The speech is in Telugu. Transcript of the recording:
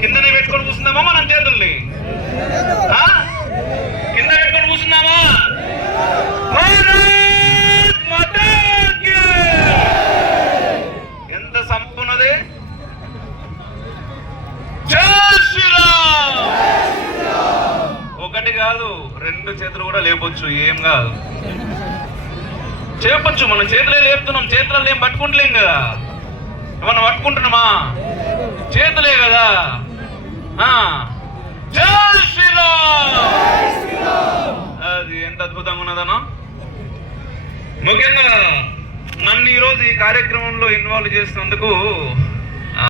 కిందనే పెట్టుకొని కూర్చుందామా మనం చేతుల్ని? కింద పెట్టుకొని కూర్చుందామా? ఎంత సంపన్నది! ఒకటి కాదు, 2 చేతులు కూడా లేపొచ్చు, ఏం కాదు, చెప్పొచ్చు. మనం చేతులే లేపుతున్నాం, చేతులలో ఏం పట్టుకుంటలేం కదా. ఏమన్నా పట్టుకుంటున్నామా? చేతులే కదా. జై శ్రీరామ్! అది ఎంత అద్భుతంగా ఉన్నదనా. ముఖ్యంగా నన్ను ఈరోజు ఈ కార్యక్రమంలో ఇన్వాల్వ్ చేసినందుకు